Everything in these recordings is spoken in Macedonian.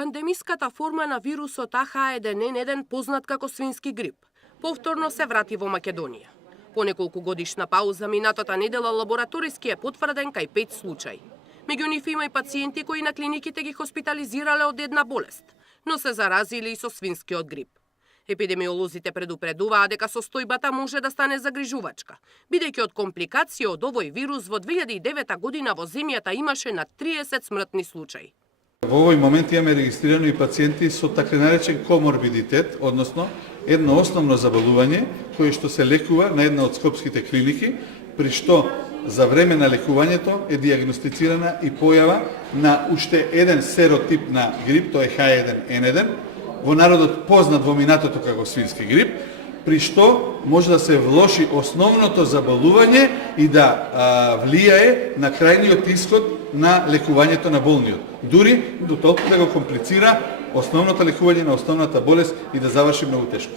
Пандемиската форма на вирусот H1N1, познат како свински грип, повторно се врати во Македонија. По неколку годишна пауза, минатата недела лабораториски е потврден кај 5 случаи. Меѓу нив има и пациенти кои на клиниките ги хоспитализирале од една болест, но се заразили и со свинскиот грип. Епидемиолозите предупредуваа дека состојбата може да стане загрижувачка, бидејќи од компликација од овој вирус во 2009 година во земјата имаше на 30 смртни случаи. Во овој момент имаме регистрирани пациенти со така наречен коморбидитет, односно едно основно заболување кое што се лекува на една од скопските клиники, при што за време на лекувањето е диагностицирана и појава на уште еден серотип на грип, тоа е H1N1, во народот познат во минатото како свински грип, при што може да се влоши основното заболување и да влијае на крајниот исход на лекувањето на болниот. Дури до толку да го комплицира основното лекување на основната болест и да заврши многу тешко.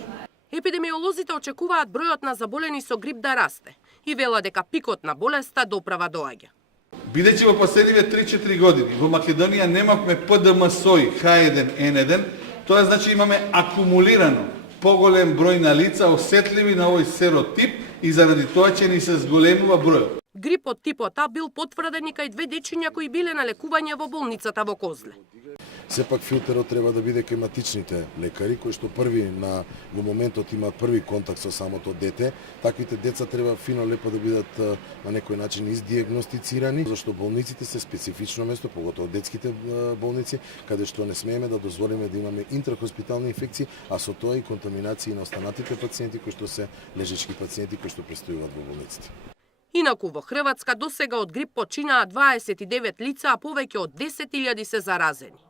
Епидемиолозите очекуваат бројот на заболени со грип да расте и вела дека пикот на болеста доправа доаѓа. Бидејќи во последниве 3-4 години во Македонија немавме ПДМ-сој H1N1, тоа значи имаме акумулирано поголем број на лица осетливи на овој серотип и заради тоа ќе ни се зголемува бројот. Грипот типот А бил потврден и кај 2 дечиња кои биле на лекување во болницата во Козле. Сепак филтерот треба да биде кај матичните лекари, кои што први во моментот имаат први контакт со самото дете. Таквите деца треба фино лепо да бидат на некој начин издиагностицирани, зашто болниците се специфично место, поготово детските болници, каде што не смееме да дозволиме да имаме интрахоспитални инфекции, а со тоа и контаминации на останатите пациенти кои што се лежечки пациенти кои што престојуваат во болниците. Инаку во Хрватска досега од грип починаа 29 лица, а повеќе од 10.000 се заразени.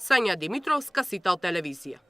Сања Димитровска, Сител телевизија.